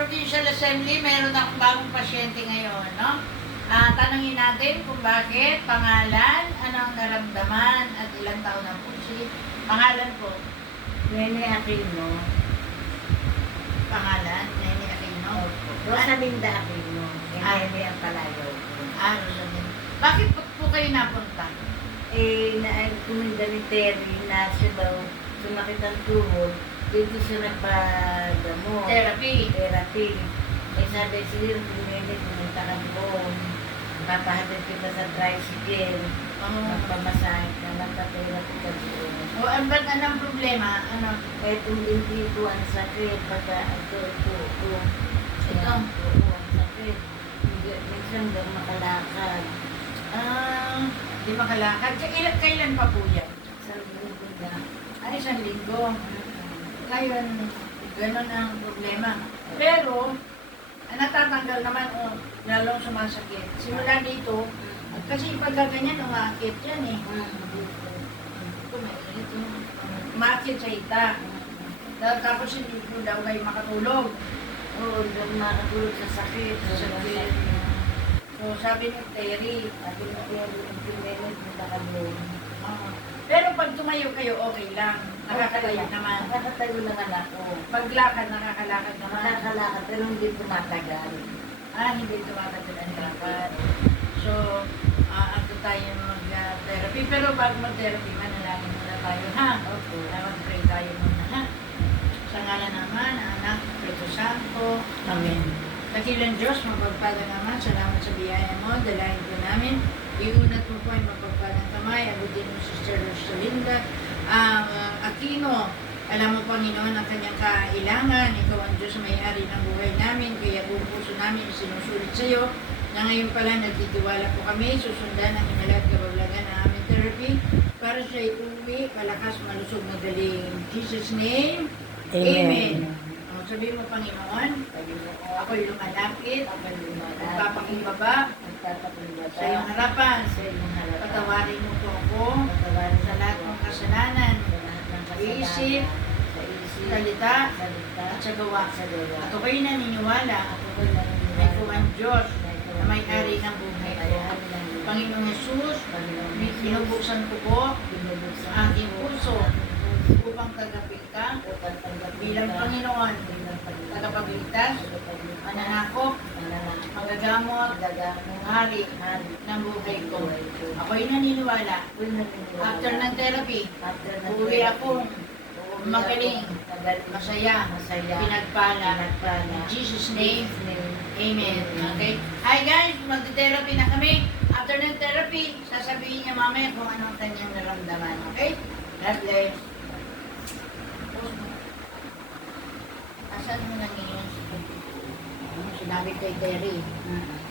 Provincial Assembly, meron akong bagong pasyente ngayon, no? Tanungin natin kung bakit, pangalan, ano ang naramdaman, at ilang taon na po si pangalan po. Nene Aquino. Pangalan, Nene Aquino. Rosalinda Aquino. Nene ang palayaw ko. Rosalinda. Bakit po kayo napunta? Kuminda ni Terry na siya daw sumakit ang tuhod. Dito siya nagpagamot. Therapy. Sabi siya, Nene, pumunta ka doon. Papahatid kita sa tricycle. Magpamasahe naman, pa-therapy ka doon. O, anong problema? Ano? Itong dito ang sakit. Pagka ito. Ito? Oo, ang sakit. Minsan hanggang makalakad. Di makalakad. Kailan pa po yan? Sa linggo na. Ay, 1 linggo. Ngayon, ganun ang problema. Pero, natatanggal naman, lalong sumasakit. Simula dito, kasi pagka ganyan, umaakit yan eh. Umaakit sa ita. Tapos hindi po daw kayo makatulog. Oo, hanggang makatulog sa sakit. So, sabi ni Terry, Sabi na kaya yung pimelit mo na kami. pero pag tumayo kayo, okay lang. Nakakatayo naman. Nakakatayo lang anak ko. Paglakad, nakakalakad naman. Nakakalakad pero hindi tumatagal. Hindi tumatagal ang lakad. So, ako tayo mag-therapy. Pero bago mag-therapy, manalangin muna tayo, ha? Opo. Mag-pray tayo muna, ha? Sa ngalan naman, Anak, Espiritu Santo. Amen. Dakilang Diyos, mapagpala naman. Salamat sa biyaya mo. Dalahin po namin. Iunat mo po ay mapagpalang kamay. Abutin mo Sister Rosalinda Aquino. Alam mo, Panginoon, ang kanyang kailangan. Ikaw ang Diyos may-ari ng buhay namin. Kaya buong puso namin sinusulit sa iyo. Na ngayon pala nagtitiwala po kami. Susundan ang hinalat kabablagan ng aming therapy. Para siya iuwi, malakas, malusog, magaling. In Jesus' name, Amen. Sabihin mo, Panginoon, ako'y lumalapit, magpapakumbaba sa iyong harapan. Patawarin mo po ako sa lahat ng kasalanan, isip, salita, at sa gawa. At ako'y naniniwala na ikaw ang Diyos na may-ari ng buhay ko. Panginoong Jesus, binubuksan ko po ang aking puso upang tagapin ka bilang Panginoon, tagapagligtas, mananakop, magagamot, hari ng buhay ko. Ako'y naniniwala, after ng therapy, uwi akong magaling, masaya, pinagpala. In Jesus' name, Amen. Okay? Hi guys, mag-therapy na kami. After ng therapy, sasabihin niya mamaya kung anong kanyang naramdaman. Okay? God bless. Asan mo nangyayos? Sinabi kay Terry.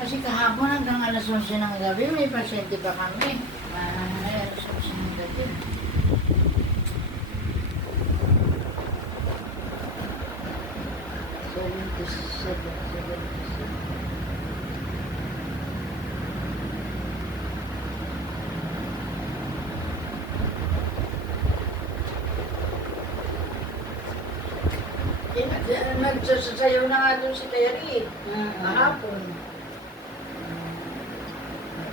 Kasi kahapon hanggang alas 11 ng gabi, may pasyente pa kami. Ay, alas 11 ng gabi. Nagsasayaw na nga doon si Terry. Kahapon.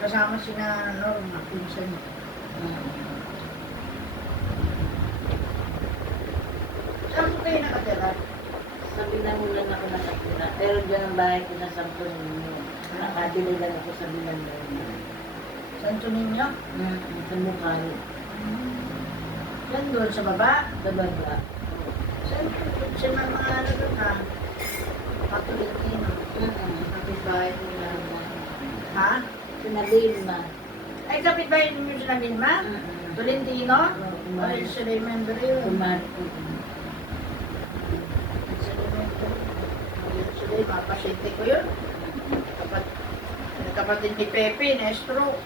Kasama si na Norma, pinsan niya. Saan po kayo nakatira? Sa Binangulan ako nakatira. Pero dyan ang bahay ko na Santo Niño. Nakabili lang ako sa Binangulan. Santo Niño? Sa Mukal. Yan doon sa baba? Sa baba. Sa mga ano doon ha? Patulintino. Kapitbahay nila. Ha? Sinabilma. Ay, kapitbahay ninyo sila Milma? Tolentino? Ay, sila yung member yun. Sila yung papasyente ko yun. Kapatid ni Pepe, na stroke.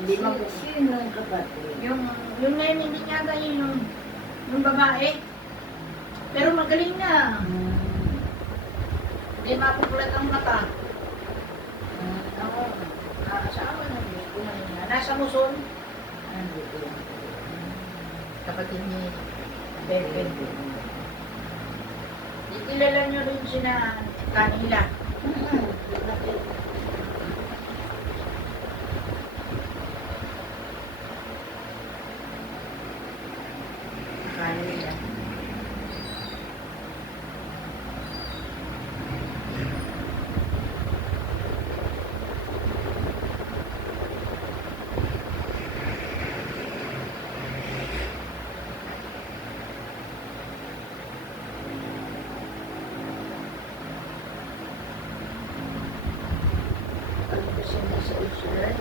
Hindi Sino ang kapatid? Yung ngayon, hindi niya yun yung babae. Pero magaling na. Hindi mapupulat ang mata. Ako, asawa na Diyos ko na niya. Nasa Muson. Kapatid ni Pepe. Kilala niyo rin sina Kanila. Kanila. Ano kasi nasa usual?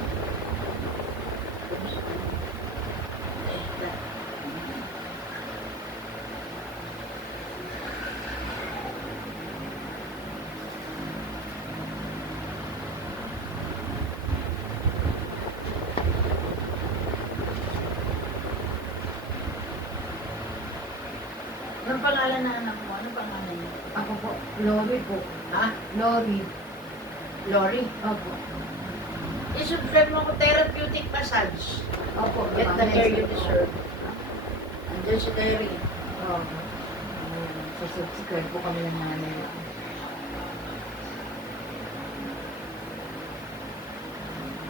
Anong pangalan na anak mo? Anong pangalan niya? Ako po, Lori po. Ha? Lori. Lori? Opo. I-subscribe mo ko therapeutic massage. Opo. Get the care you deserve. Andun si Terry. Opo. Susubscribe po kami ng nanay.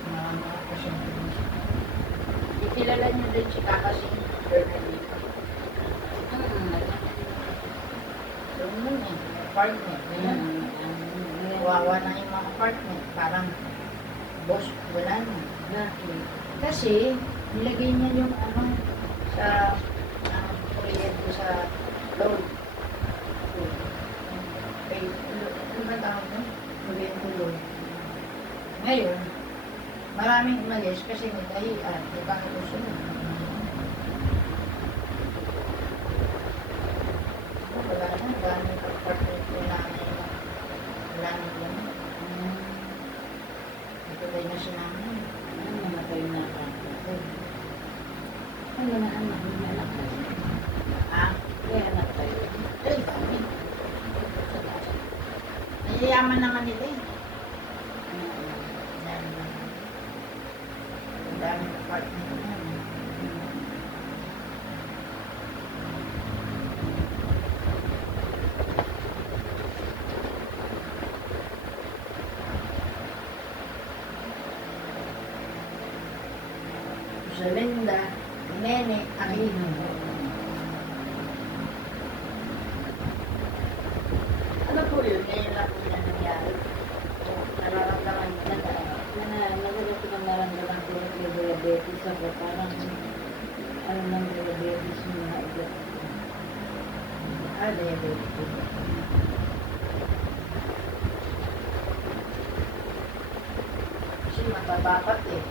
Mga pasyente din siya. Ikilala niyo din si Kakasi Bernardino. Doon nun eh. Apartment. Ayan. Wawa na yung mga apartment. Parang boss, wala na. Kasi, nilagay niya yung ano sa kuryente sa load. Okay, ano ba tawag mo? Kuryente load. Ngayon, maraming umalis kasi may tahian. Ibang usunod. Wala na, dami apartment ko na wala na yan. Ituloy na siya namin. Namatay na ako. Ano na anak? May anak tayo. Ah, May anak tayo. ay, dami. Nayayaman naman nila eh. Dami naman. Ang daming apartment na yan. Sa Linda, Nene, Aquino. Ano po yun? Ngayon lang po na nangyari. Nararamdaman niyo na talaga. Nagalit ko ng naramdaman ko yung diabetes ako. Parang ano ng diabetes mo na agad. Ah, diabetes. Kasi matabapat eh.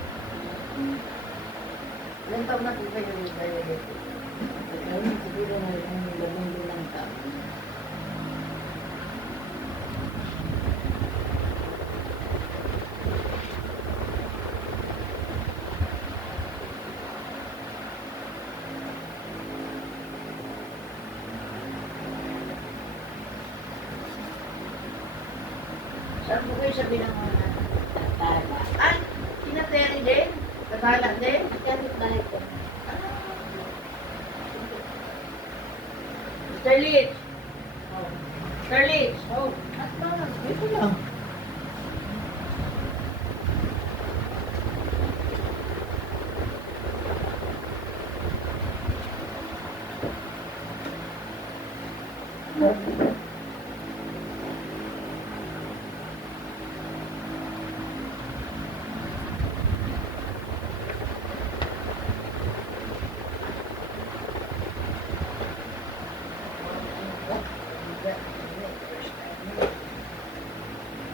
Ilan taon na po kayo yung diabetes? Ayun, siguro na yung limang taon. Saan po kayo sa binangonan? Tama. Ah, kinateri din? Katala din? Ganit na ito. Mr. Litz. Mr. Litz. Oh, at ba? Ito lang.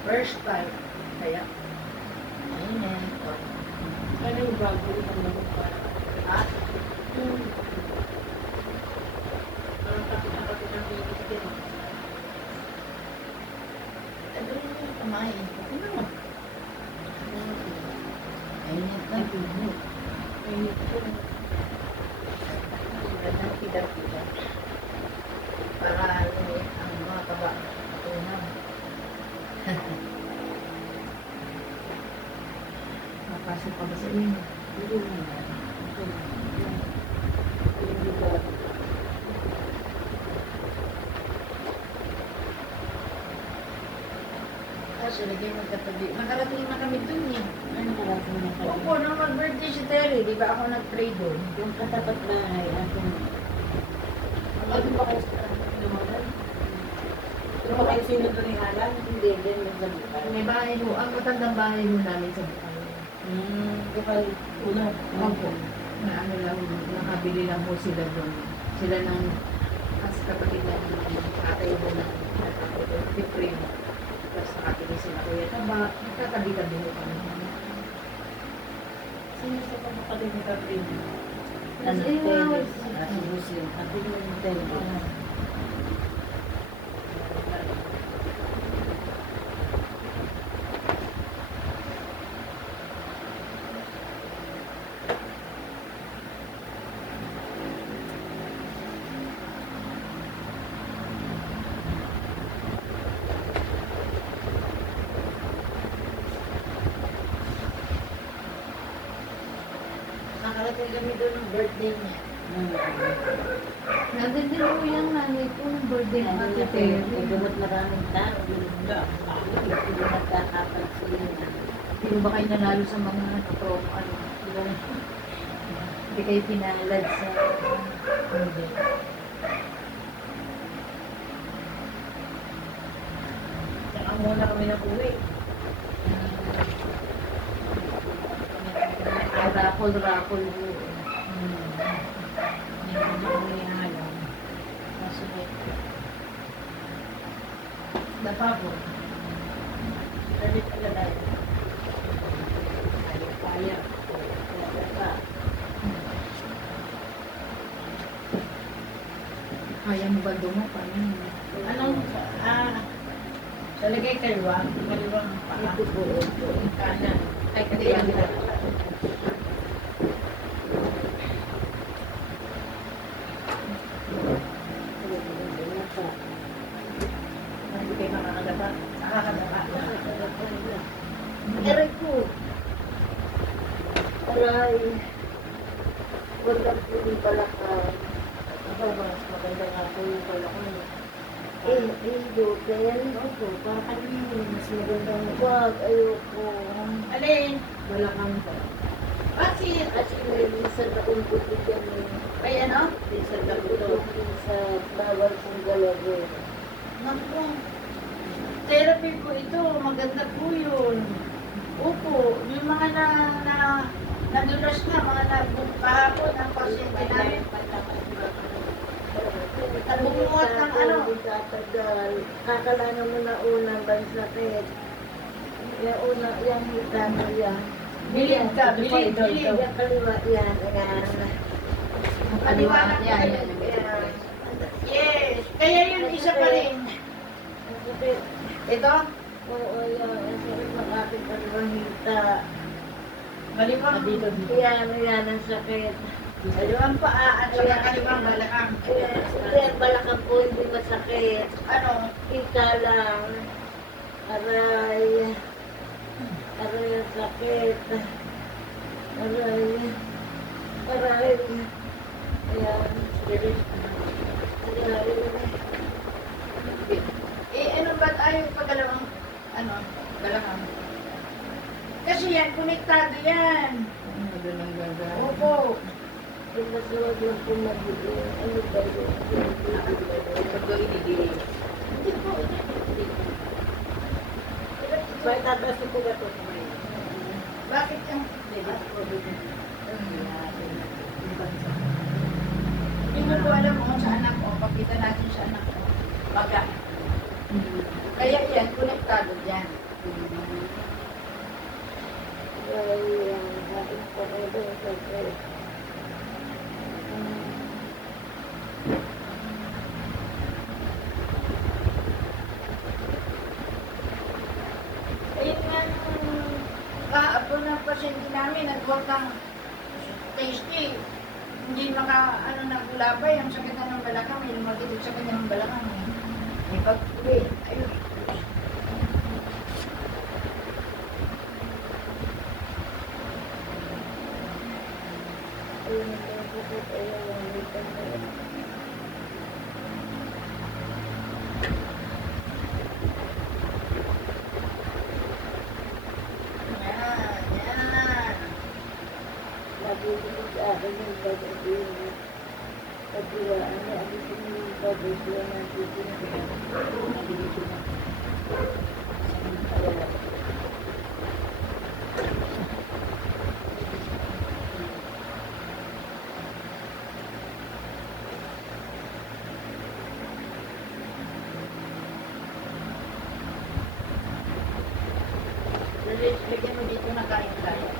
First time. Kaya, ayun eh. Ano yung bago yung ano pa? Ha? Parang takot na kapit ang bilis din. Ano yung kumain? Ano mo? Ayun na. Ayun ito. Gandang pida-pida. Para ang mga taba. Tunaw. Napasok pa ba sa inyo? Hindi naman. Hindi ba? Tapos ilagay mo katabi. Nakarating na kami dun eh. Ano narating na kami? Opo, nung mag-birthday si Terry, di ba ako nag-pray doon? Yung katapat bahay, atin. Ano ba kayo sa lumagan? Ano ba kayo sino doon ni Alan? Hindi, din nagsabukan. May bahay ho. Ang matandang bahay ho namin sa Bukay. Di ba una? Opo. Na ano lang, nakabili lang ho sila doon. Sila ng as kapatid na tatay ho na Piprim. Tapos nakabili sila kuya taba. Nagkatabi-tabi ho kami. Sino sa kapatid ni Capri? Ano, Ano, Teles. Teles. Ano, Lucio. Kapatid ni Teles. Nakarating kami doon ng birthday niya. Nandun din po yung nanay ko ng birthday ng Ate Terry. Gamot maraming tao. Hindi nagkakapag sila. Sino ba kayo nanalo sa mga promo ano? Hindi kayo pinalad sa... Hindi. Saka muna kami na uwi. Raffle po. Hindi ko kami hinahalang. Sige. Dapa po. Sabi talaga. Kaya. Dapa. Kaya mo ba dumapan? Anong, talagay kaliwa? Kaliwang paa. Ito po. Kanan. Ay, Hindi yan. Hindi kayo makakadapa. Nakakadapa. Aray ko. Aray. Wala po yung balakang. Mas maganda nga po yung pala ko. Doten. Opo, bakit mas magandang wag. Ayoko. Alin? Balakang ba? Bakit? Kasi may minsan na umputi yan eh. Ay, ano? Minsan na umputi sa bawal kong galawin. Naku. Therapy po ito. Maganda po yun. Opo. Yung mga nadulas na, mga kahapon ang pasyente namin. Bumuhat ng ano? Tatagal. Kakalanan mo na unang bansakit. Yung una, yung hita mo yan. Bilid ka, bilid, bilid. Yung kaliwa yan. Ayan. Paliwanag Yan, kayo. yan, yan. Yes. Kaya yun, isa pa rin. Ang sakit. Ito, Oo, yan. Ang sakit ng aking kaliwang hita. kaliwang. Yan ang sakit. Kaliwang paa at saka kaliwang balakang. Ayan, balakang po hindi masakit. Ano? Hita lang. Aray. Aray ang sakit. Aray. Aray. Ayan. Aray. Ano ba't ayaw pagalawang, balakang? Kasi yan, konektado yan. Doon ang gaga. Opo. Yung masuwag lang po magiging. Ano ba yun? Pag daw inigili. Hindi po. May tataas po ba ito? Bakit yung... Hindi mo po alam kung sa anak ko. Pakita natin sa anak ko. Baga. Kaya yan, konektado yan. Ayan. Bakit po kayo doon sa sakit? Ayun nga, kahapon ng pasyente namin, nag-work ng tasty. Hindi nagulabay, ang sakit na ng balakang, may lumagitig sa kanya ng balakang. May pag-uwi, ayun. Ayun ang sakit. Ayun ang sakit. gusto lang ng titi na kaya nabili ko na. Samantala. Lagyan mo dito na kayang-kaya.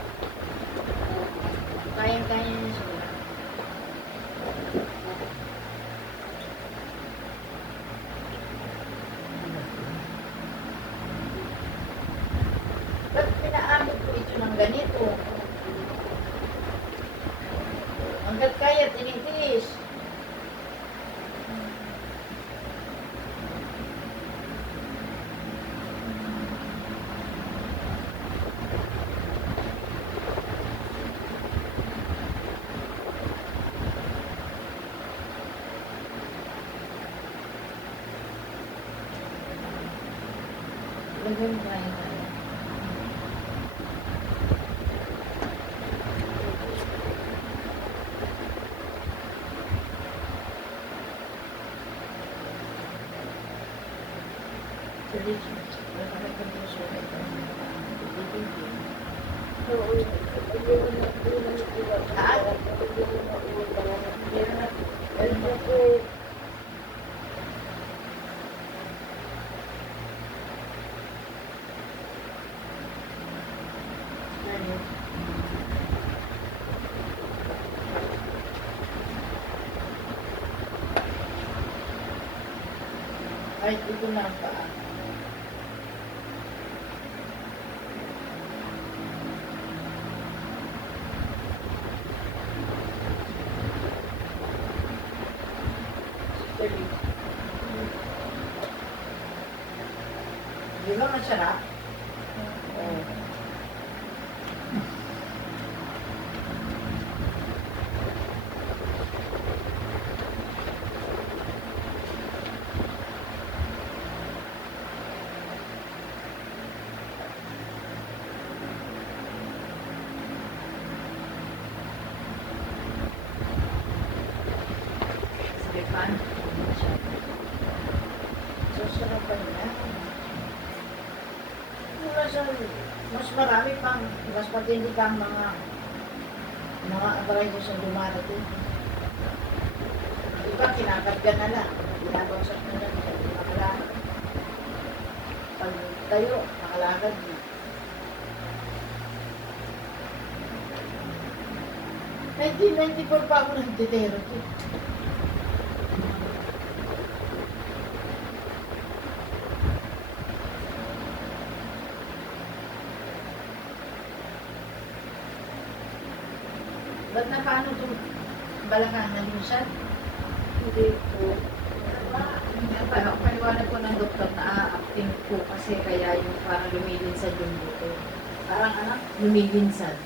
Kayang-kaya niya sila. Ba't pinaamit ko ito ng ganito? Hanggat kaya, tinitiis. Lagyan mo kayang-kaya. Ay, ito na ang paa. Di ba masarap? Oo. Stefan, sarap pa niya. Mas marami pang, mas matindi pang mga abray ko sa dumarating. Iba, kinakarga na lang. Binabagsak na lang. Makalakad. Pag tayo, makalakad na. '94 pa ako nagtitherapy. Ba't na paano itong balakang na minsan? Hindi po. Paliwanag ko ng doktor na acting po kasi kaya yung parang lumilinsan yung buto. Parang anak, Lumilinsan.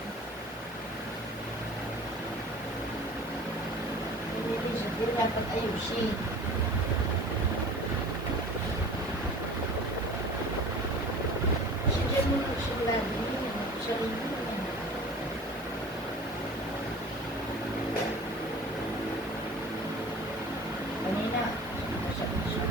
hindi sa din dapat ayusin. Kasi dyan mo nagsimula din, sarili mo. Kanina, masakit siya.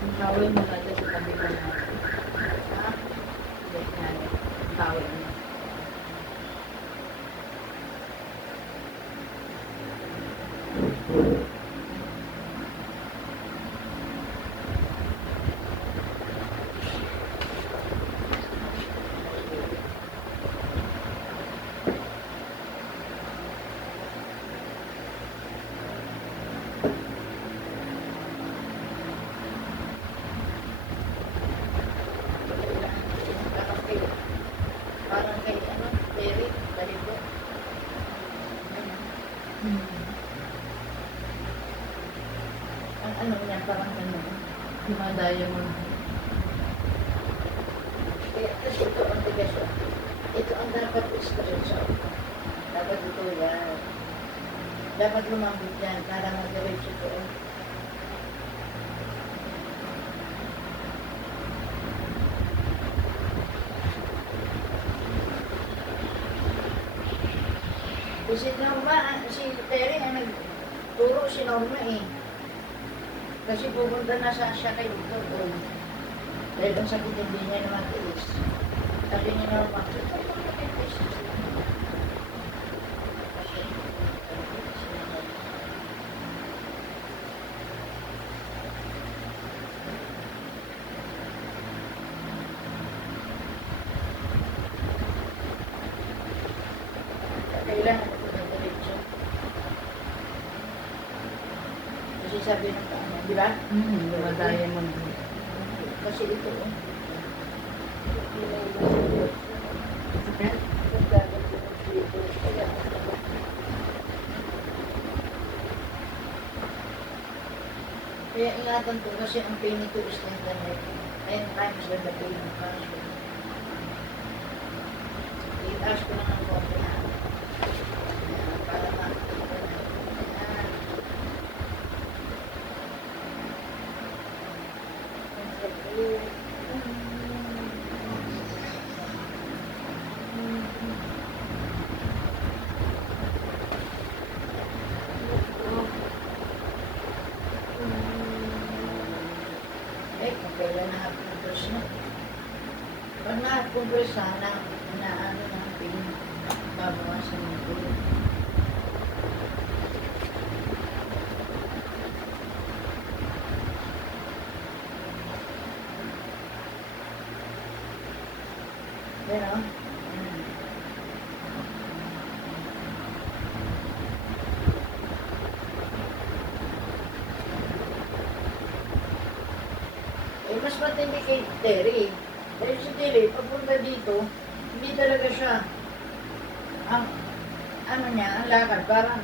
Yung towel mo na dyan sa tabi ko na. Ha? Towel mo. Parang kay ano, Terry, balibo. Ang ano niya, parang ano. Yung mga diamond. Kaya kasi ito ang tigas. Ito ang dapat istresa. Dapat ito yan. Dapat lumambot yan para mag-diretso ito. Si Norma, si Terry ang nagturo si Norma eh. Kasi pupunta na siya kay Dr. Paul. Dahil ang sakit hindi niya naman tiis. Sabi ni Norma, kailangan ito na diretso. Kasi sabi ng ano, di ba? Dumadaya mo. Kasi ito eh. Sakit? Kaya ingatan ko kasi ang pain nito is the internet. 10 times than the pain ng cancer. I-ask ko lang ang konti na. Para makikita na. Ayan. Ang sakit. Eh, kung kailan na-compress na. Pag na-compress sana, inaano ng pain, babawasan ng pain. Pero, eh, mas matindi kay Terry. Dahil si Terry, papunta dito, hindi talaga siya, ang, ano niya, ang lakad, parang,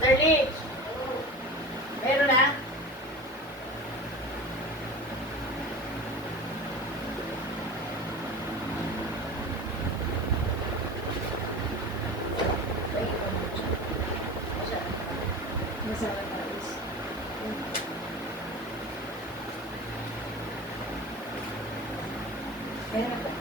Terry! Meron na? Ay, ikaw mo. Saan? Masama tayo. Meron ba?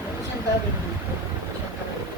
May isang tao din dito. Isang tao din.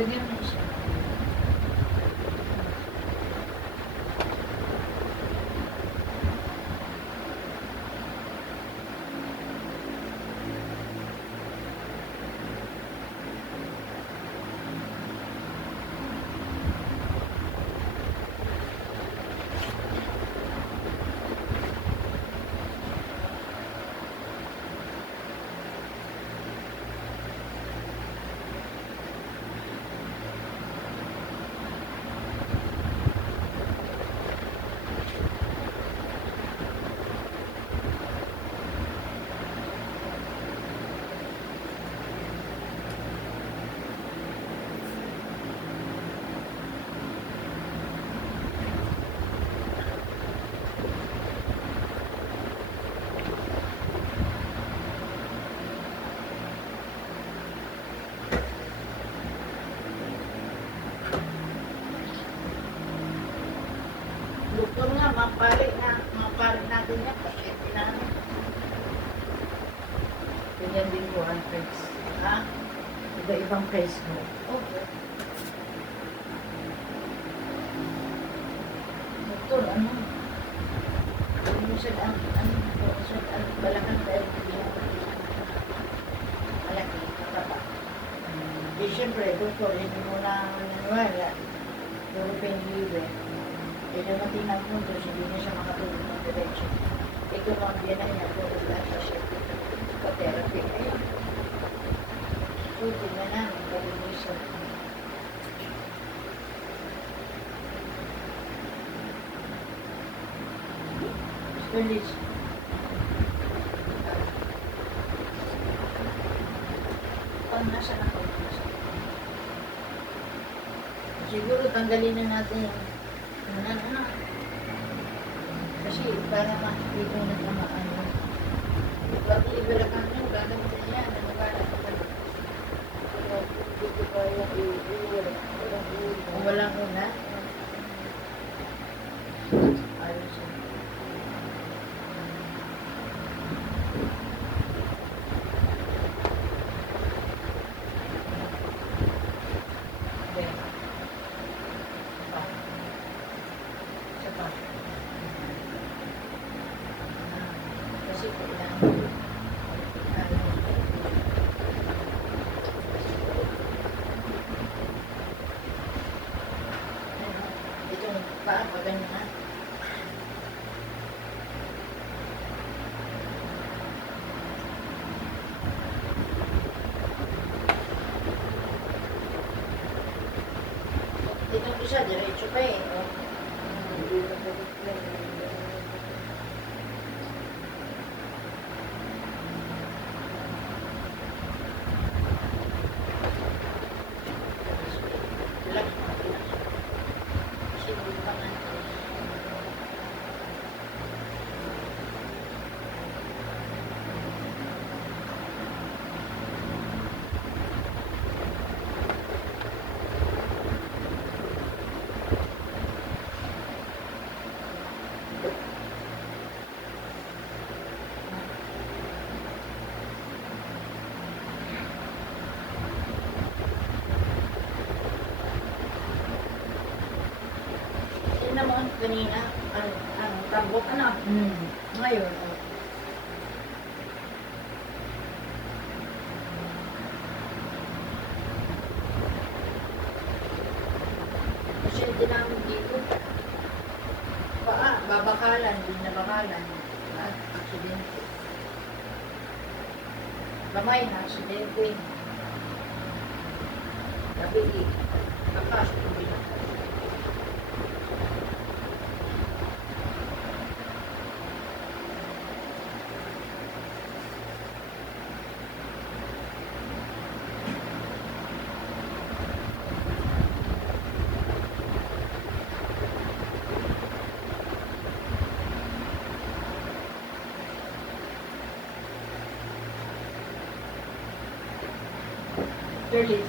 Lagyan mo siya. Doktor nga, mapalit natin yan. Pasyente namin. Ganyan din po ang case. Ha? Iba-ibang case mo. Okay. Doktor, ano? Minsan ang balakang dahil hindi mo malaki, mataba. Di siyempre, doktor, hindi mo na naniwala. European libre. Eh, dumating ng punto, hindi na siya makatulog ng diretso. Ito mo ang biyanay niya, tulog lahat na siya. Pa-therapy. Ayun. Sutin na namin, kalinisan. Feliz. Pag nasa na ako, siguro tanggalin na natin yung ano. Kasi para hindi ko natamaan. Pati ibalakan nyo, gagamitin niya, nanagala ko pa. Pero hindi ko pa yung iuwi. Kung walang una, ayos yun. Kasi kailangan itong paa pa ganyan. Itong isa, diretso pa eh. Oh. Yun naman kanina, ang tambok ano. Ngayon, oh. Kasi hindi namin dito. Babakalan, hindi na bakalan. Aksidente. Kamay na, aksidente. Gabi, kapas, tubig. Really?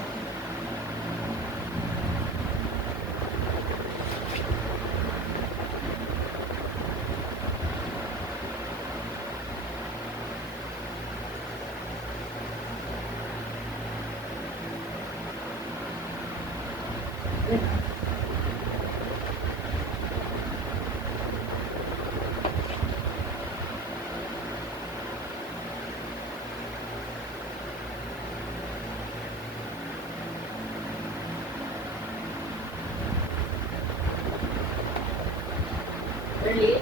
Really?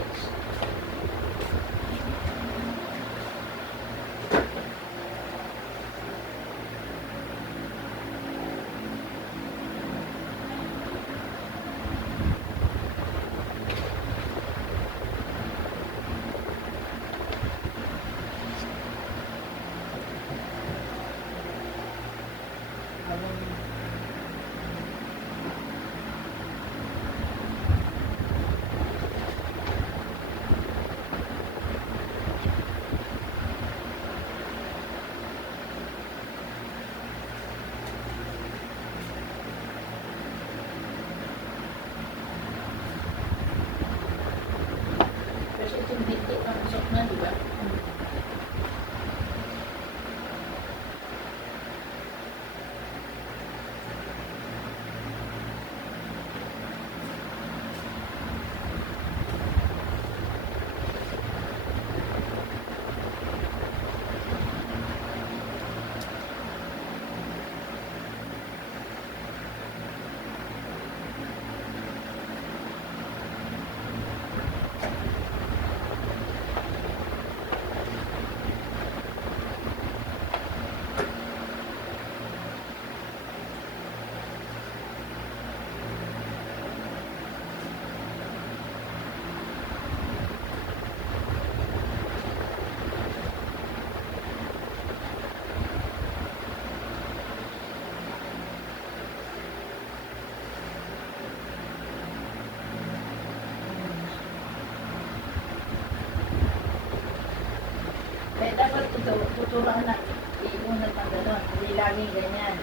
tuturuan na iunat ng gano'n. Hindi laging ganyan.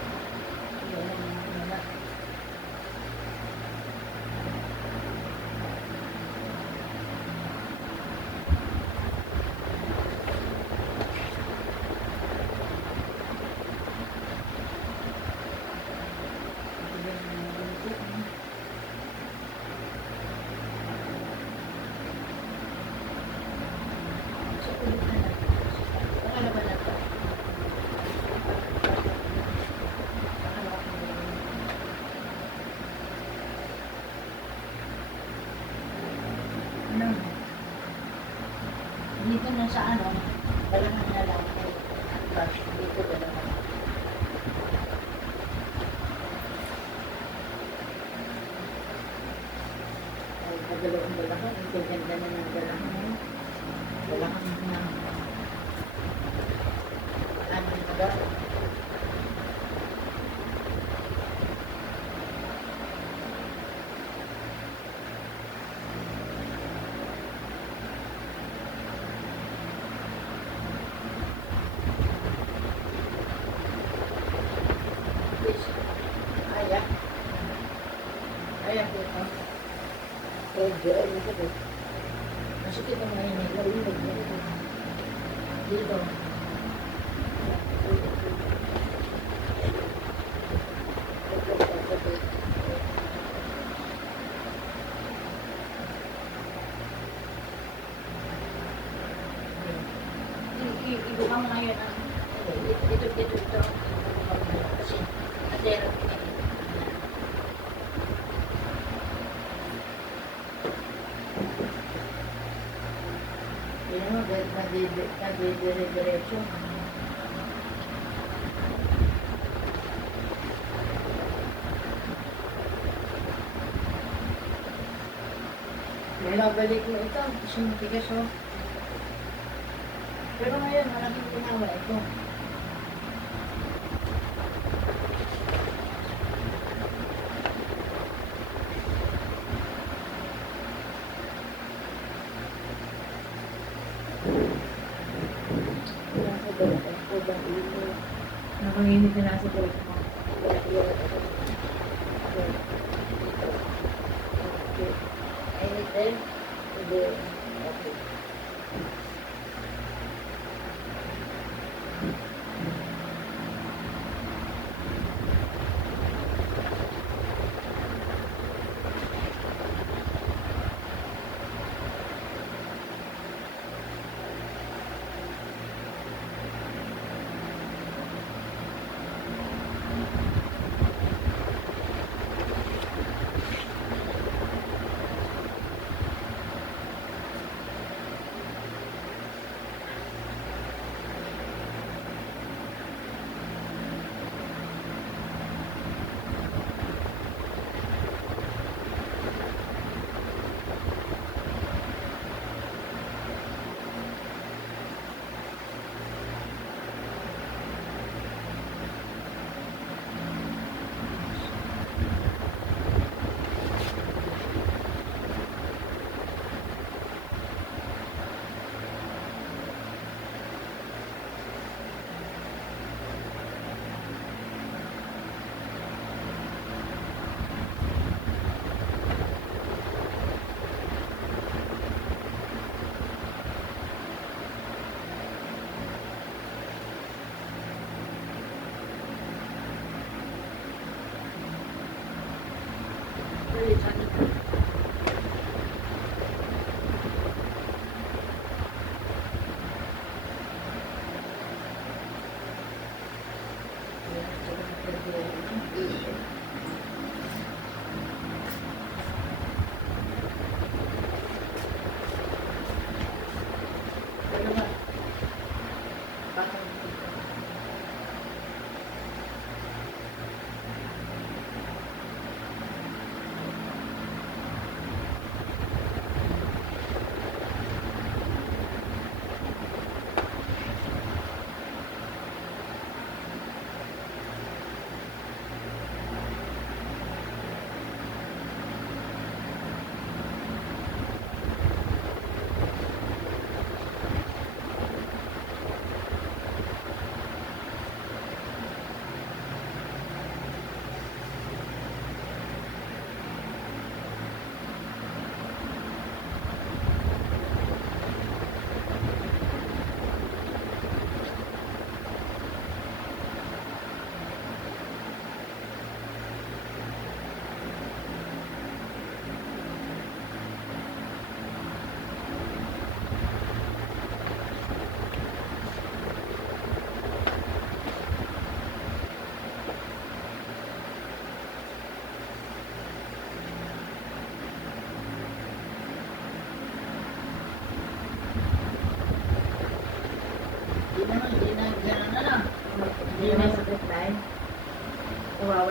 Ano? Dito na sa ano, balakang na lang. Brush, dito balakang. Ay, nagalawang balakang. Ang ganda na ng balakang. Balakang na. Ano yung mag Ayak. Ayak dito. Medyo, ay, masakit. Masakit ang mahinig. Dito. Ibuka mo na yun. Dito. Kasi, adero. Yan mo, nagdidiretso. Balik mo ito, kasi matigas oh. Pero ngayon, malaking ginawa ito. Nakanginit na nasa puwet mo. Anytime, hindi. Okay.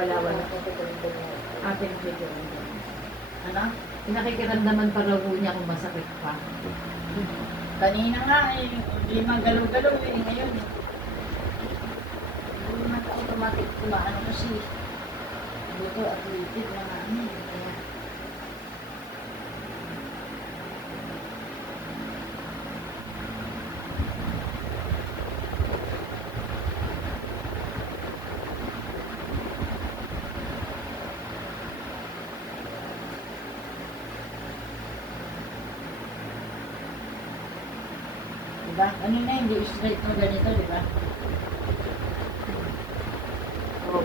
wala. Nakakaramdaman. Ating nakikiramdaman. Ano? Nakikiramdaman pa raw po niya kung masakit pa. Kanina nga eh, hindi magalaw-galaw eh, ngayon eh. Hindi naman automatic kumaano kasi. Buto at lipid na nga ano eh. Kaya, diba? Kanina hindi straight na ganito, diba? Oh.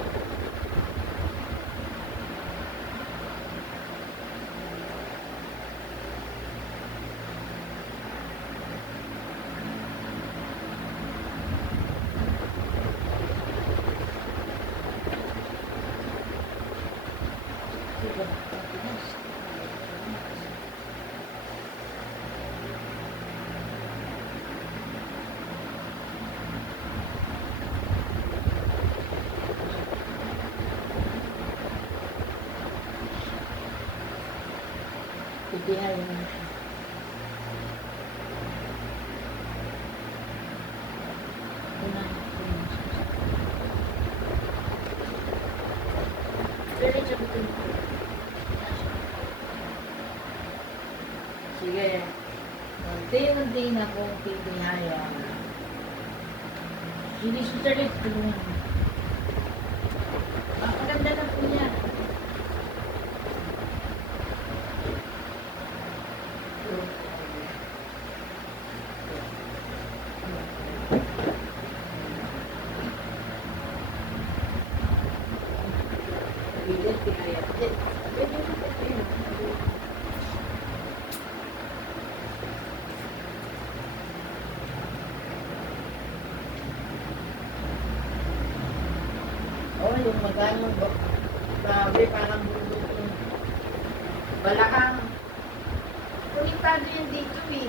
Pipihay mo na siya. Una, pero sabi ko, sige, unti-unti na kong pipihayan. Hindi susalit, tulungan mo. Ang ganda na po niya. Bigat, pinayat. Oh, yung magano, grabe, parang bundok yung balakang. Kuliktado yun dito eh.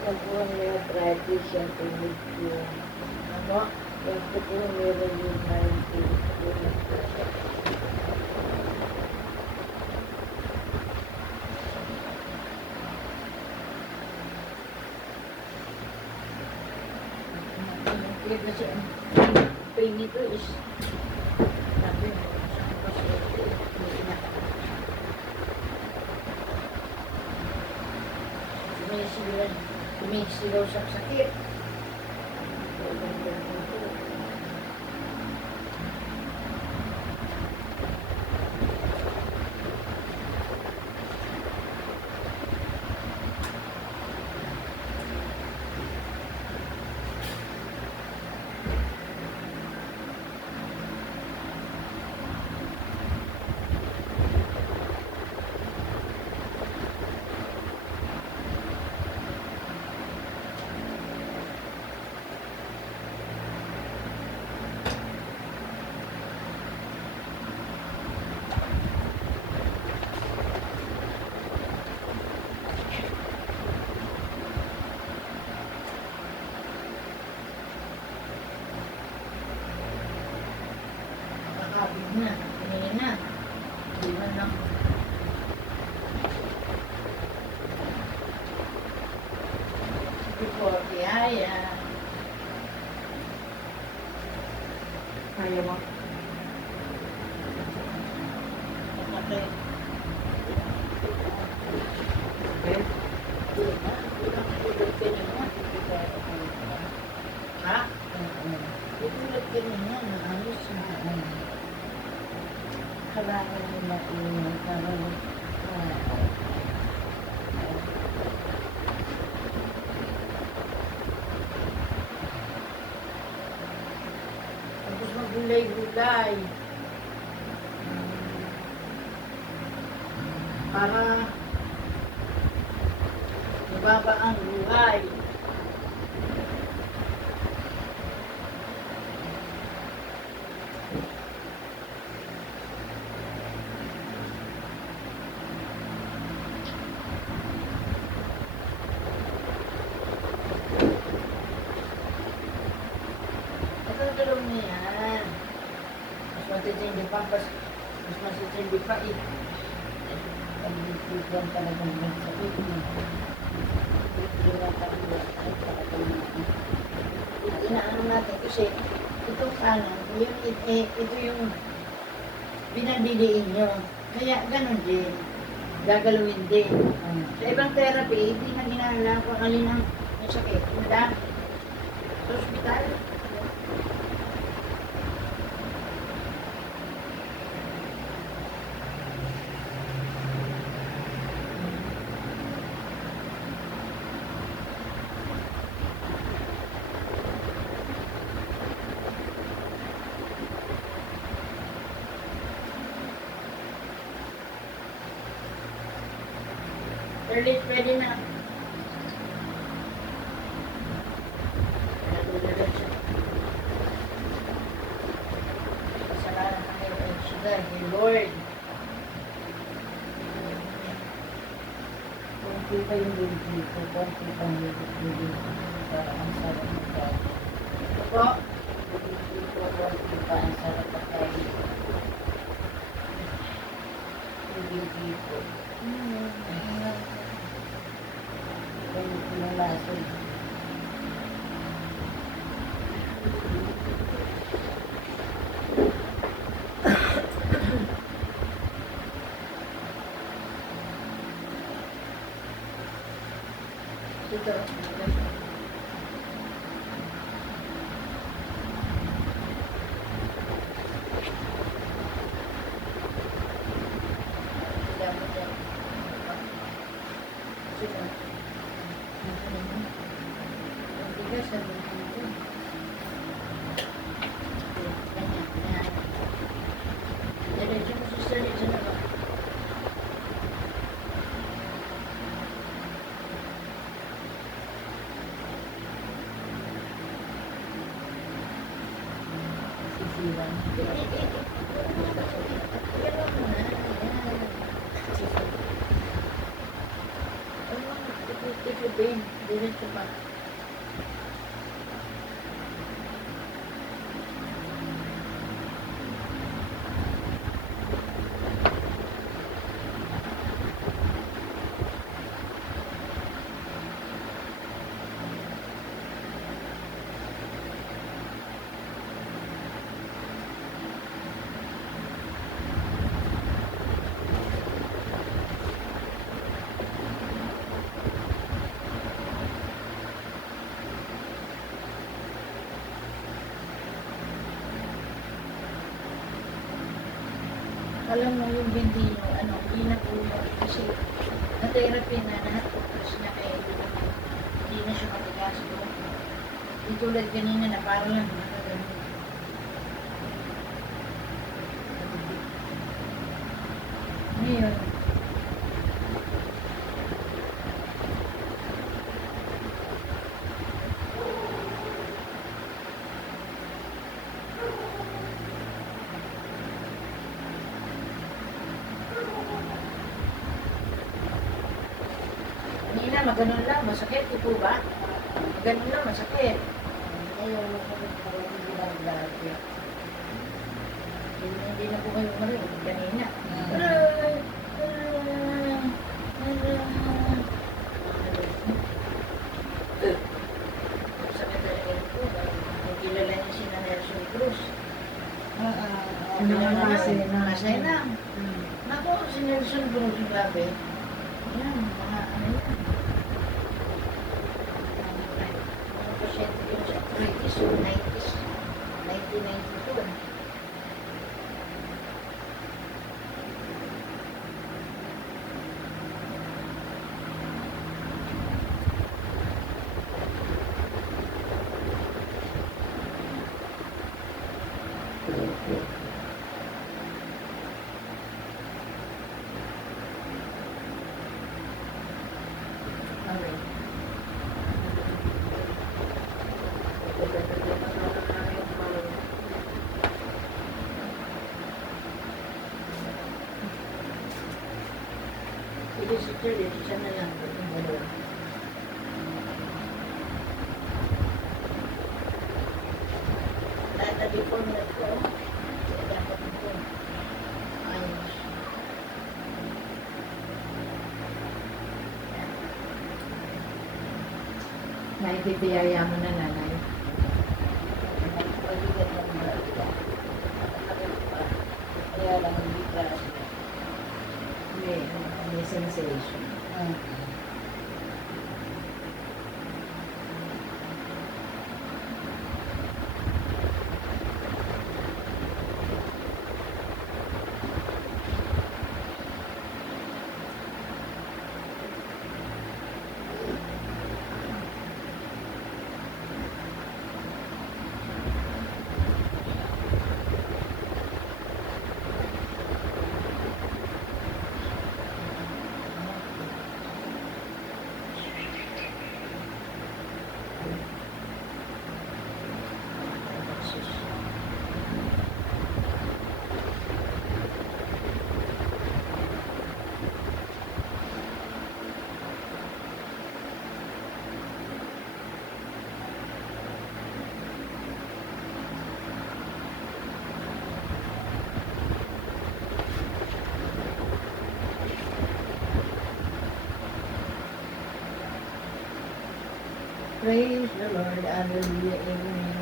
Yan po ang mga practice yan po medyo. Ano? Yan po po meron yung mindful. Kaya kasi ang pain nito is sabi mo, saan pa siya sumisigaw sa sakit. Nakakabig na, tingin na. Di man lang. Before kaya. Kaya mo? Okay. Okay. Ha? Tutulog ka niya na ayos na. Kailangan nila yung parang Tapos magulay-gulay. Para mababa ang buhay. matitindi pa, mas matitindi pa eh. Pag-ibigyan talagang may sakit mo. Pag-ibigyan talagang Inaano natin kasi ito kanan, ito yung binabiliin nyo. Kaya ganun din, gagalawin din. Sa ibang therapy, hindi na ginagawa kung alin ang sakit. Wala. Sa ospital. Early, pwede na. Kasalanan kami ng siyudad ni Lord. Kunti pa yung baby ko, kunti pa yung baby ko. Para ang sarap ng kain. Ito po. Baby ko, kunti pa ang sarap ng kain. Baby ko. Kaya pinalason. Ito. Sisiwan. Diretso pa. Alam mo yung hindi nyo, hindi na po kasi na-therapy na na-focus na kaya hindi na siya matigas doon. Di tulad kanina na parang lang nakaganon. Ngayon, kanina maganon lang, masakit, di po ba? Maganon lang, masakit. Ngayon, parang ginagawa. Hindi na po kayo umarin, kanina. Sakit talaga yun po, kilala niya si Nelson Cruz. Nakasay na. Naku, si Nelson Cruz, grabe. Yan, mga ano yan. Mga pasyente yun sa arthritis, yung 90s, 1992. Sige, si Charlie, isa na lang. Yung dalawa. Lahat na deform na ito. Dapat Naititiyaya mo na nanay. Paligat ng bata. Kaya lang hindi ka. May sensation. Praise the Lord. Hallelujah. Amen.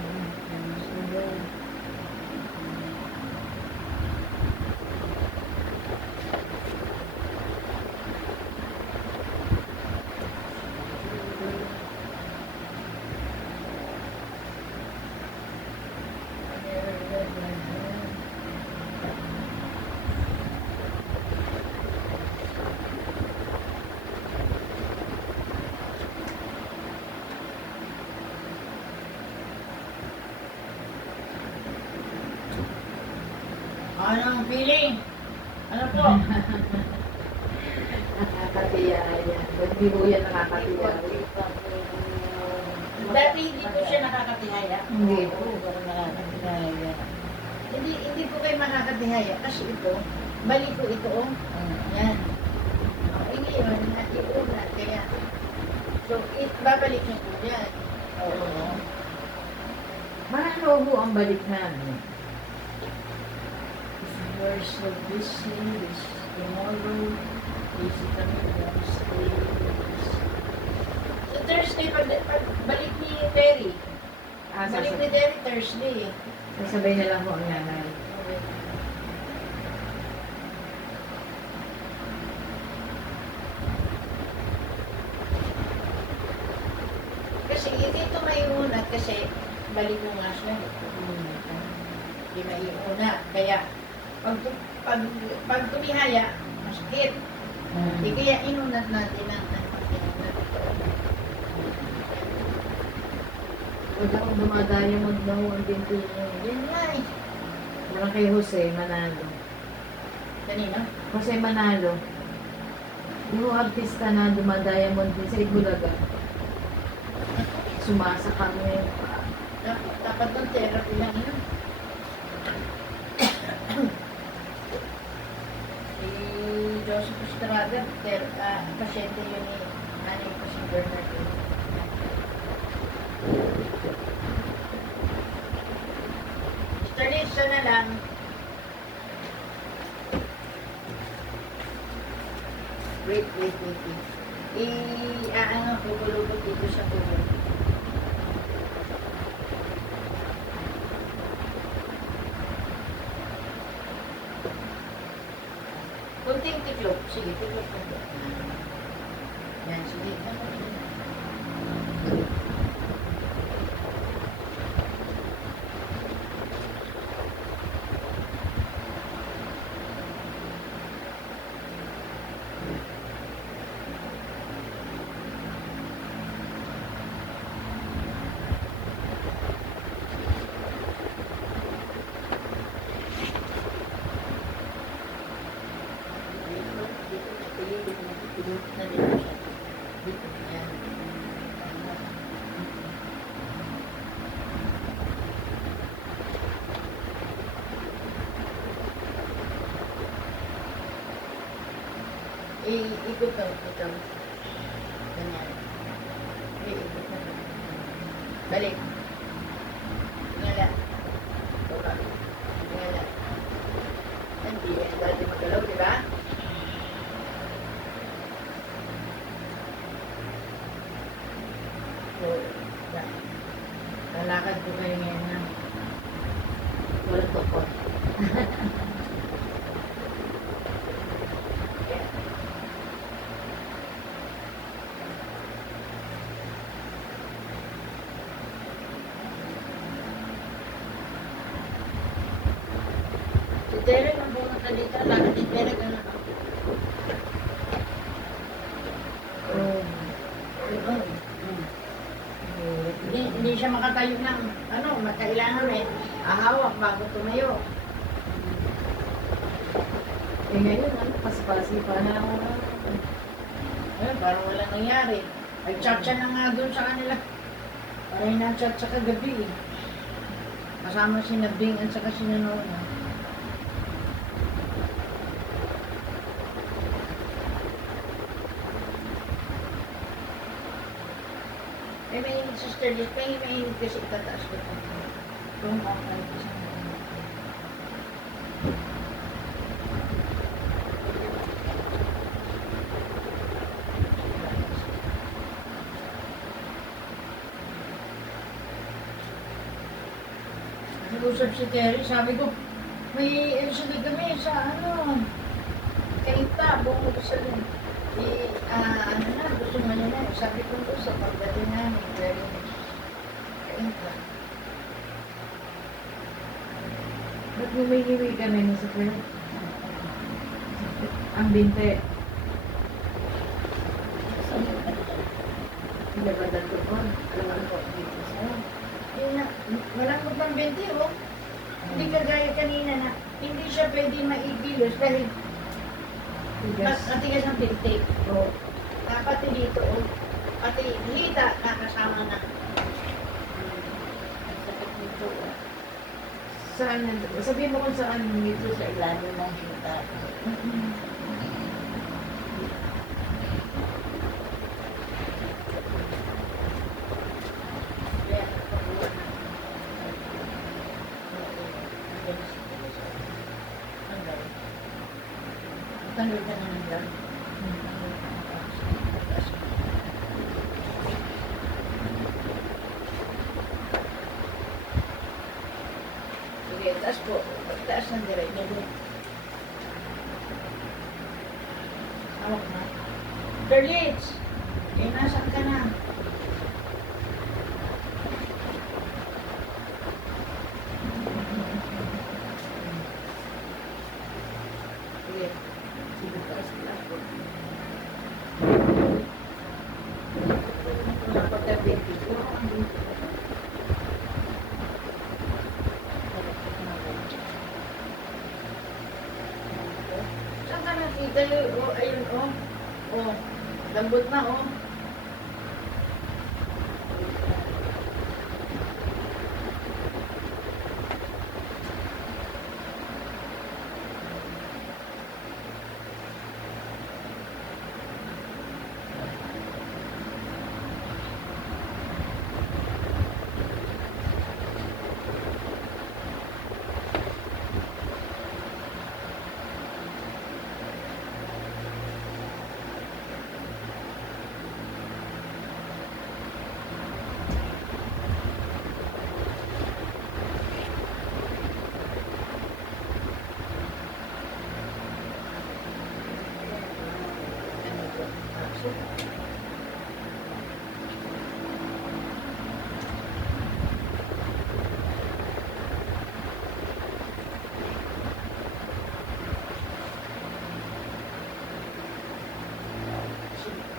Praise the Lord. Ano ang feeling? Ano po? Nakakatiyaya. Hindi po yan nakakatiyaya. Dati hindi po siya nakakatihaya. Hindi po. Hindi po kayo makakatihaya kasi ito, balik ko ito oh. Yan. Ngayon, natiuna. Kaya, so, babalik niyo po yan. Oo. Marano po ang balik namin. Yours of this is tomorrow is Thursday. So Thursday, pag balik ni Terry. Balik ni Terry Thursday. Sasabay na lang po ang nanay. Kasi dito may unat kasi balik mo nga siya. Hindi may una. Kaya pag tumihaya, masakit. Di kaya inunat natin ang Huwag akong dumadayamod na ho ang binti niyo. Yan nga eh. Parang kay Jose Manalo. Kanina? Jose Manalo. Yung artista na dumadayamod din sa Igulaga. Sumasa kami. Dapat ng therapy lang yun. Si Joseph Estrada, pasyente yun ni nanay ko si Bernard. Mr. Lisa na lang. Wait. Ano, pupulupot dito sa tulog. Kunting tiklop. Sige, tiklop ko. Yan, sige. Ikot lang ito. Ganyan. Ikot na. Balik. Ngala. Baba. Ngala. Hindi. Dati magalaw, di ba? So, Malakad po kayo ngayon na. Walang tukot. Si Derek ang pumunta dito. Lakad ni Derek ang Oh. hindi siya makatayo ng ano, kailangan ahawak bago tumayo. Eh ngayon, ano, paspasi pa na. Ayun, parang wala nangyari. Nag-chat na nga doon sa kanila. Parang na-chat sa kagabi eh. Kasama si Nabing at saka si Nanona. Eh, mainit sister Liz. Mainit kasi itataas ko ito. Kung okay kasi. Nag-usap si Terry, sabi ko, may LCD kami sa ano, Kaita, buong gusto din. Ano na, gusto mo na, sabi ko gusto, pagdating namin, very nice. Kaita. Ba't humihiwi ka na sa friend? Ang binte. Hindi ba dito po? Alam ko dito sa'yo. Yun na, walang magpambente, oh. Hindi kagaya kanina na, hindi siya pwede maibilos dahil Tigas. matigas ang bintik. Oh. Pati dito, oh. Pati hita, nakasama na. Sakit nito. Saan nandito? Sabihin mo kung saan dito sa ilan. Ilalim ng hita. Kaya, tanggal ka na ng lang. Sige, taas po. Taas ng direct. Hawak na. Berlitz! Eh, nasaan ka na? Sige. Sige, taas na po. Napagkabiti ko. Saan ka nakita yun? Oh, ayun, oh. Oh, lambot na, oh.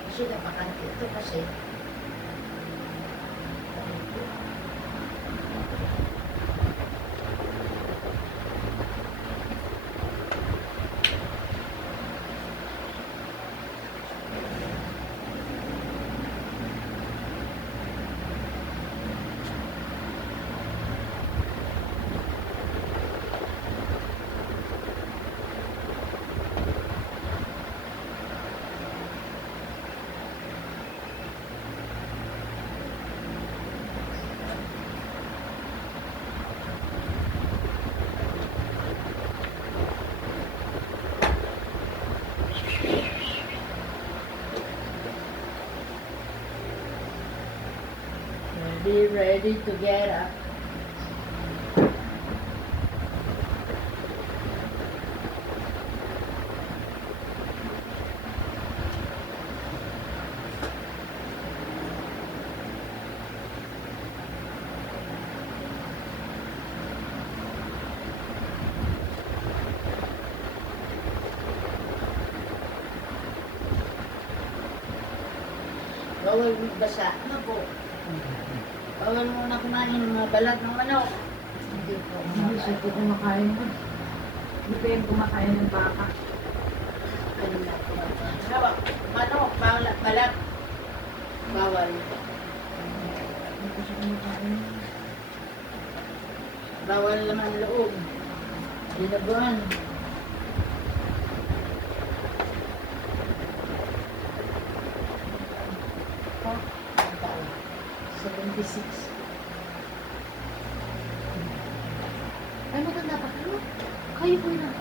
Kasi napakante ito kasi Ready to get up. Bawal magbasa. Ano po? Bawal muna kumain ng mga balat ng manok. Hindi po. Hindi siya po kumakain. Hindi po yung kumakain ng baka. Ano na po? Hawa, manok, balat. Bawal. Hindi po siya kumakain. Bawal naman loob. Dinabuhan. Po. 76. Ay, maganda pa kayo. Kayo po yun.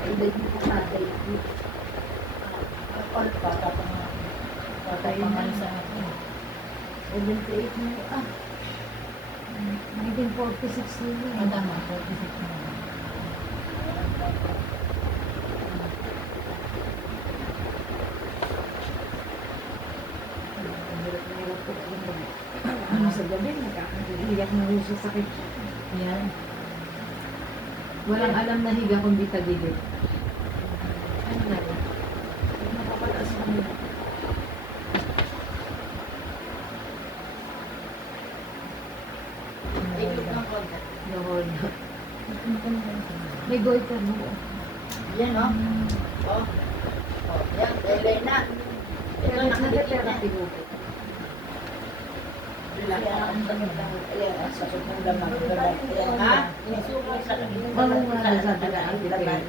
Ay, dahil mo po tatay po. All bata pa nga. Bata pa nga sa akin. 78 na yun. Ah. Naging 46 na yun. Ang tama, 46 na. Ang hirap na hirap po. Ano sa gabi, nakakahiyak na rin siya sakit. Yan. Walang alam na higa kundi tagilid. Ano na yun? Nakapataas na nila. Ikot ng konti. Nahol. May goiter mo. Yan, oh. Oh. Oh, yan. Delay na. Ito, Pero nakadikit na. therapy mo po. Ha? Ano nga na sabi na ang therapy?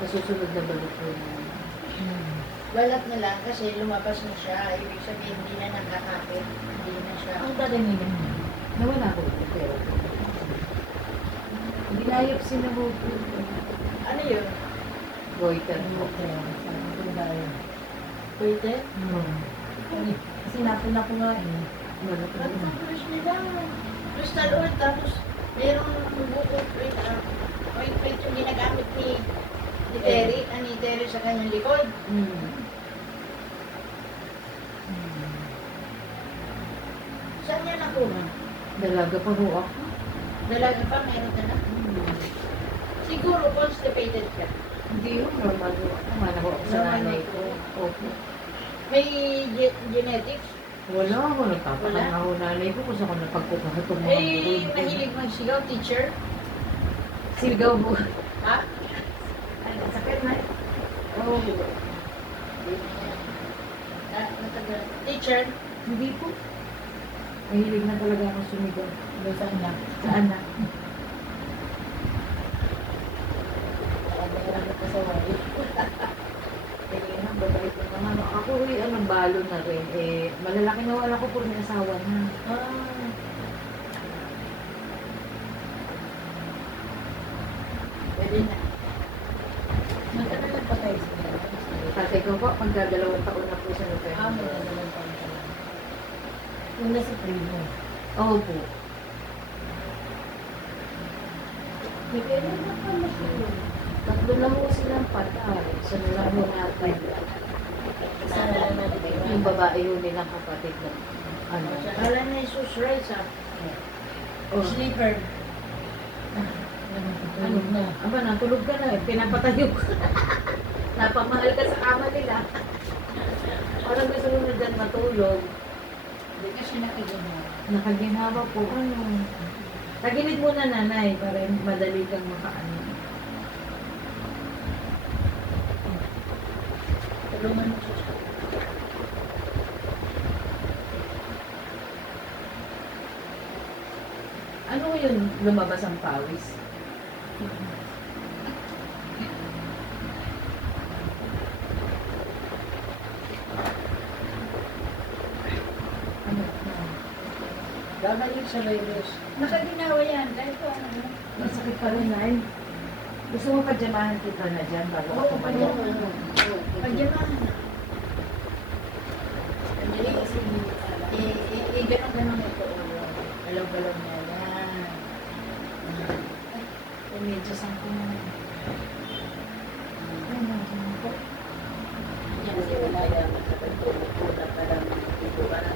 Sa susunod na balik ko na. Balat na lang kasi lumabas na siya. Ibig sabihin, hindi na nagkakapit. Hindi na siya. Ang dadamin mo. Nawala ko ito pero. Binayopsi na mo po. Ano yun? Goiter mo. Pwede? Kasi napuna ko nga eh. Wala pa Ba't rin. ang crush nila? Crystal oil, tapos mayroong bukod plate. Oil plate yung ginagamit ni Terry. Ni Terry sa kanyang likod. Saan niya nakuha? Dalaga pa ho ako. Dalaga pa, meron ka na. Siguro constipated ka. Hindi yun, normal ho. Kumana ho ako sa nanay ko. Opo. May genetics? Wala ako, nagpapakan Wala? ako nanay ko kung saan ako napagkukahatong mga May bukod. mahilig magsigaw, teacher? Sigaw mo. Ha? Ay, sakit na. Oo. Teacher? Hindi po. Mahilig na talaga ako sumigaw. Sa anak. Sa anak. Ano ko sa wali. Kaya nga, babait ko naman. Ako anong balo na rin. Eh, malalaki na wala ko po may asawa na. Ah. Pwede na. Matagal na pa tayo sa Tatay ko po, magdadalawang taon na po sa November. may nadalang pa rin. Yung nasa primo. Oo po. May kailan na pa masyado. Tatlo lang po silang patay. Sa nilang mo natin. Isa na lang natin. Yung babae yun nilang kapatid na. Ano? Kala na Jesus rice, ha? Oh. Sleeper. Ano na? Aba, natulog ka na eh. Pinapatayo ka. Napamahal ka sa kama nila. Parang gusto mo na dyan matulog. Hindi kasi nakagano. Nakaginawa po. Ano? Tagilid mo na nanay para madali kang makaano. Tulungan mo siya. Ano yun lumabas ang pawis? Babalik sa virus. Nakaginawa yan. Dahil po, ano, Masakit pa rin, Nay. Gusto mo padyamahan kita na dyan bago Oo, ako padyamahan. pumalit? Padyamahan na. Ganun ito. Galaw-galaw na yan. Medyo sangko na. Yan kasi wala yaman sa pagtulog ko na parang ito ka na.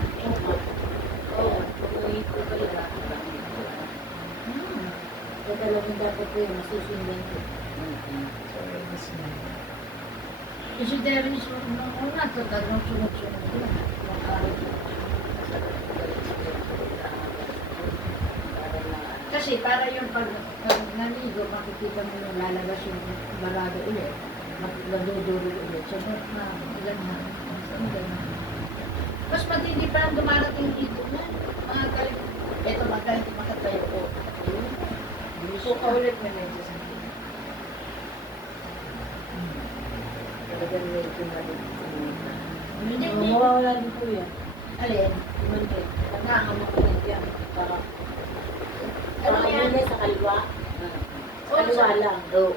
Oo, pag-uwi ko talaga. Kaya talagang dapat ko yung masusundan ko. Kasi dahil nung una, talagang sunod-sunod yun. Kasi para yung pag naligo, makikita mo yung lalabas yung barado ulit. Naduduro ulit. So, ilan na. Mas matindi pa ang dumarating dito na. Mga galing. Ito, magaling makatayo ko. Gusto ka ulit na medyo sa Talagang medyo maliit. Hindi, Mawawala din po yan. Alin? Kumante. Nakakama ko lang yan. Para Ano yan? muna sa kaliwa. Sa kaliwa lang. Oo.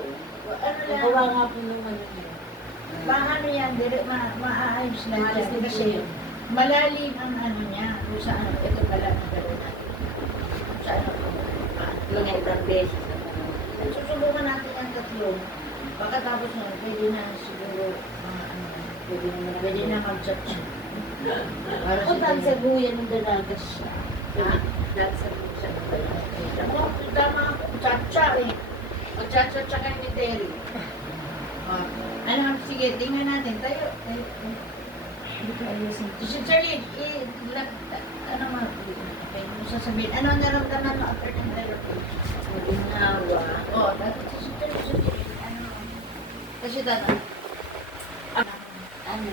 Ano yan? Nagawa nga po yung ano niya. Paano yan? Maayos na Maalis yan. din Kasi po yun. malalim ang ano niya. Kung saan, ito pala ang gano'n natin. Kung saan ako. Mga ibang beses. Susubukan natin ang tatlo. Pagkatapos nun, pwede na siguro mga ano, pwede na mag-chat siya. Para Ako lang sa buyan ng dalagas siya. Ha? Dahil sa buyan siya ng dalagas. Ako, tama ako. Chat-cha eh. Mag-chat-chat siya kay ni Terry. Ano, sige, tingnan natin. Tayo. Hindi ka ayusin. Si Charlie, ano mo, okay, mo sasabihin, ano ang naramdaman mo after ng therapy? Maginawa. Oo, dapat si Charlie, ano, kasi tanong, Ano,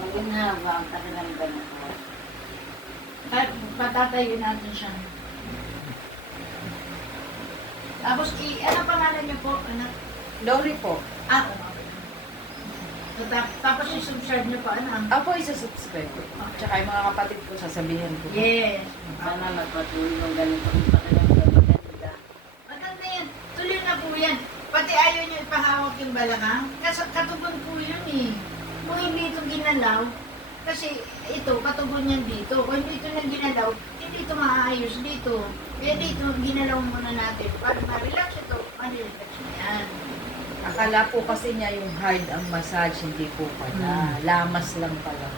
maginawa ang pakiramdam ko. patatayo natin siya. Tapos, ano pangalan niyo po, anak? Lori po. Ah, tapos i-subscribe niyo po, ano? Ako isa-subscribe ko. Tsaka yung mga kapatid ko, sasabihin ko. Yes. Sana magpatuloy yung ganitong pakiramdam maganda. Maganda yan. Tuloy na po yan. Pati ayaw niyo ipahawak yung balakang. Katugon po yun eh. Kung hindi ito ginalaw, kasi ito, katugon yan dito. Kung hindi ito na ginalaw, hindi ito maayos dito. Kaya dito, ginalaw muna natin. Para ma-relax ito, ma-relax na yan. Akala po kasi niya yung hard ang massage, hindi po pala. Lamas lang pala.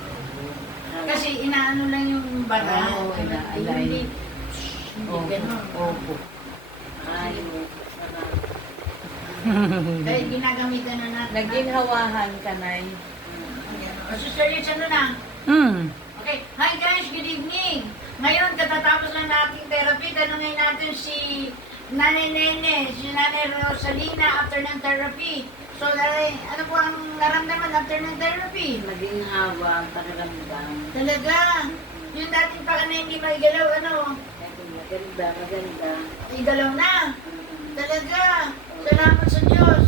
Kasi inaano lang yung bara. Oo, ina-align. Hindi ganun. Opo. Ay, Kaya ginagamitan na natin. Naginhawahan ka, Nay. So, Sir Rich, ano na? Okay. Hi guys, good evening. Ngayon, katatapos lang nating therapy. Tanungin natin si Nanay Nene, si Nanay Rosalina after ng therapy. So, Nanay, ano po ang naramdaman after ng therapy? maginawa ang pakiramdam. Talaga, yung dating pa na hindi maigalaw, ano, Maganda, maganda. igalaw na. Talaga, salamat sa Diyos.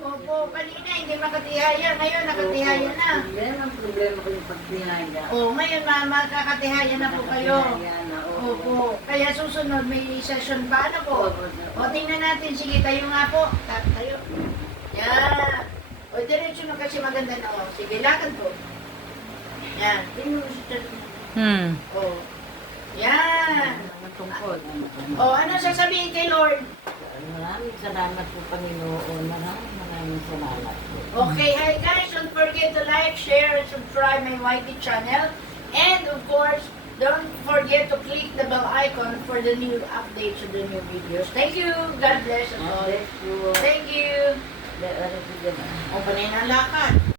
Opo, kanina hindi makatihaya, ngayon nakatihaya na. Problema ko yung pagtihaya. Ngayon makakatihaya na po kayo. Pagtihaya na, oo. Opo, kaya susunod may session pa, ano po? O, tingnan natin. Sige, tayo nga po. Tayo. Yan. O, diretso na kasi maganda na. O, sige, lakad po. Yan. Tingnan mo si Charlie. O. Yan. Tungkol. O, ano sasabihin kay Lord? Maraming salamat po, Panginoon. Maraming salamat po. Okay, hi guys. Don't forget to like, share, and subscribe my YT channel. And, of course, don't forget to click the bell icon for the new updates of the new videos. Thank you. God bless us all. Bless you. Thank you. Bless you. O, panay na ang lakad.